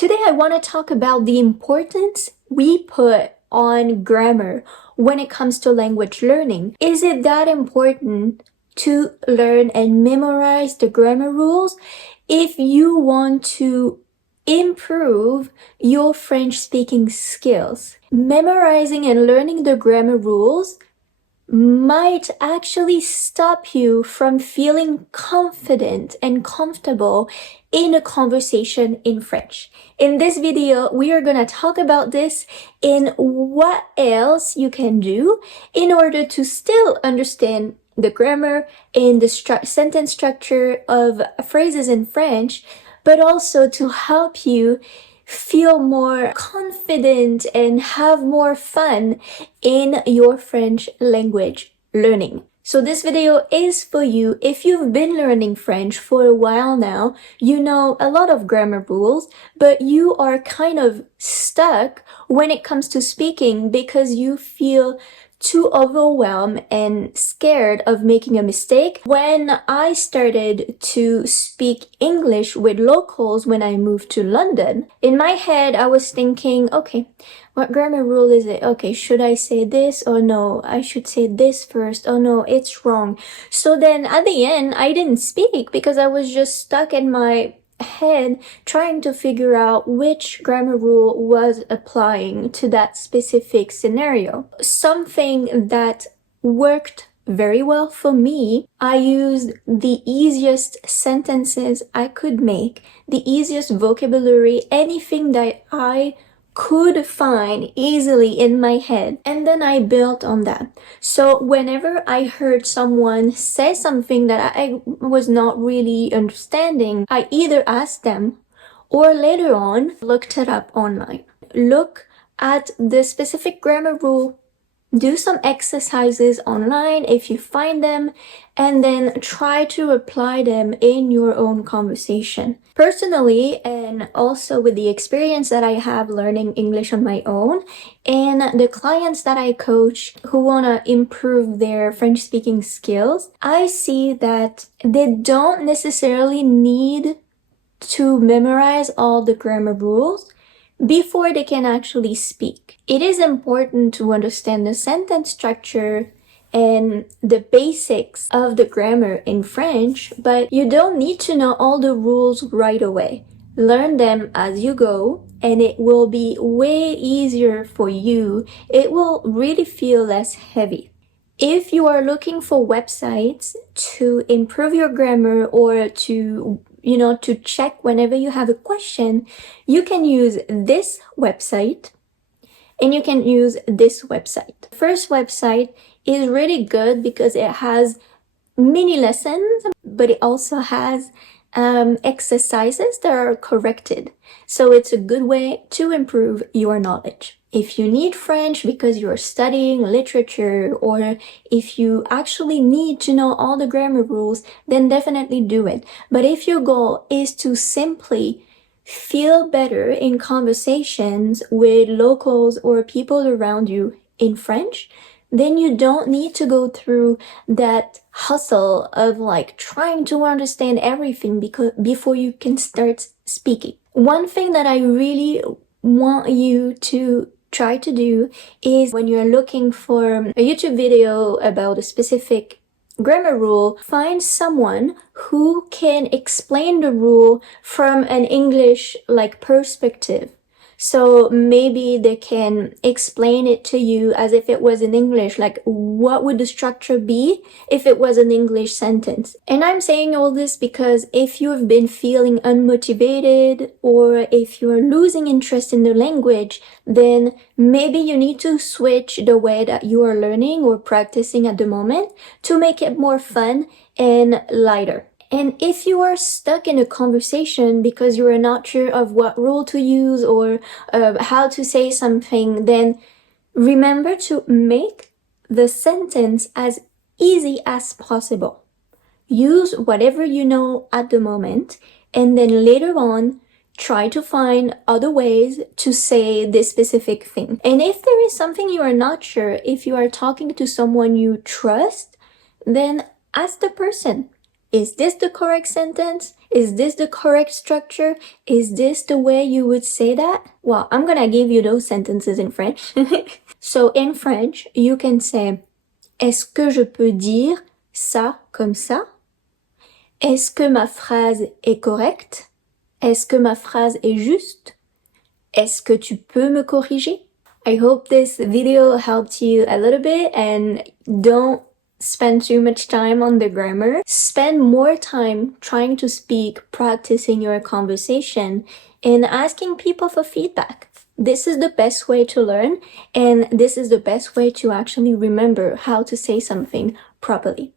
Today I want to talk about the importance we put on grammar when it comes to language learning. Is it that important to learn and memorize the grammar rules if you want to improve your French speaking skills? Memorizing and learning the grammar rules might actually stop you from feeling confident and comfortable in a conversation in French. In this video, we are gonna talk about this and what else you can do in order to still understand the grammar and the sentence structure of phrases in French, but also to help you feel more confident and have more fun in your French language learning. So this video is for you if you've been learning French for a while now. You know a lot of grammar rules, but you are kind of stuck when it comes to speaking because you feel too overwhelmed and scared of making a mistake. When I started to speak English with locals when I moved to London, in my head I was thinking, okay, what grammar rule is it? Okay, should I say this or no? I should say this first. Oh no, it's wrong. So then at the end, I didn't speak because I was just stuck in my head trying to figure out which grammar rule was applying to that specific scenario. Something that worked very well for me, I used the easiest sentences I could make, the easiest vocabulary, anything that I could find easily in my head, and then I built on that. So whenever I heard someone say something that I was not really understanding, I either asked them or later on looked it up online. Look at the specific grammar rule, do some exercises online if you find them, and then try to apply them in your own conversation. Personally, and also with the experience that I have learning English on my own, and the clients that I coach who want to improve their French speaking skills, I see that they don't necessarily need to memorize all the grammar rules before they can actually speak. It is important to understand the sentence structure and the basics of the grammar in French, but you don't need to know all the rules right away. Learn them as you go, and it will be way easier for you. It will really feel less heavy. If you are looking for websites to improve your grammar or to check whenever you have a question, you can use this website and you can use this website. The first website is really good because it has mini lessons, but it also has exercises that are corrected. So it's a good way to improve your knowledge. If you need French because you're studying literature, or if you actually need to know all the grammar rules, then definitely do it. But if your goal is to simply feel better in conversations with locals or people around you in French, then you don't need to go through that hustle of like trying to understand everything before you can start speaking. One thing that I really want you to try to do is when you're looking for a YouTube video about a specific grammar rule, find someone who can explain the rule from an English perspective. So maybe they can explain it to you as if it was in English, like what would the structure be if it was an English sentence. And I'm saying all this because if you've been feeling unmotivated or if you're losing interest in the language, then maybe you need to switch the way that you are learning or practicing at the moment to make it more fun and lighter. And if you are stuck in a conversation because you are not sure of what rule to use or how to say something, then remember to make the sentence as easy as possible. Use whatever you know at the moment, and then later on, try to find other ways to say this specific thing. And if there is something you are not sure, if you are talking to someone you trust, then ask the person, is this the correct sentence? Is this the correct structure? Is this the way you would say that? Well, I'm gonna give you those sentences in French. So in French, you can say est-ce que je peux dire ça comme ça? Est-ce que ma phrase est correcte? Est-ce que ma phrase est juste? Est-ce que tu peux me corriger? I hope this video helped you a little bit, and don't spend too much time on the grammar. Spend more time trying to speak, practicing your conversation, and asking people for feedback. This is the best way to learn, and this is the best way to actually remember how to say something properly.